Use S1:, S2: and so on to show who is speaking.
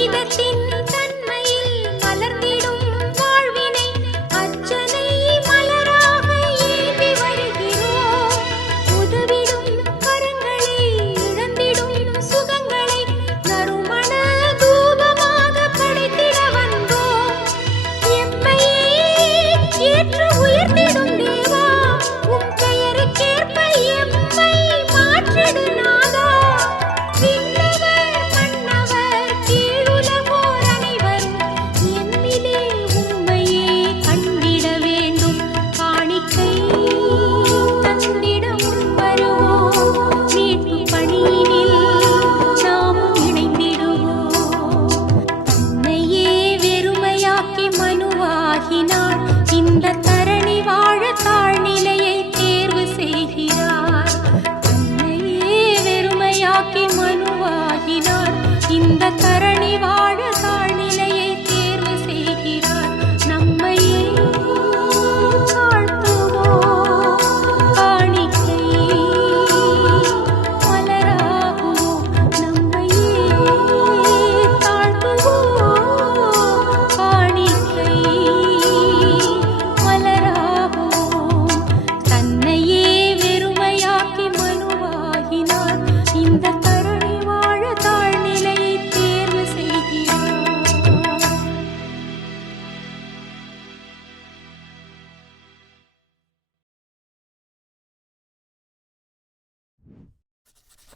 S1: செய்த சின்ன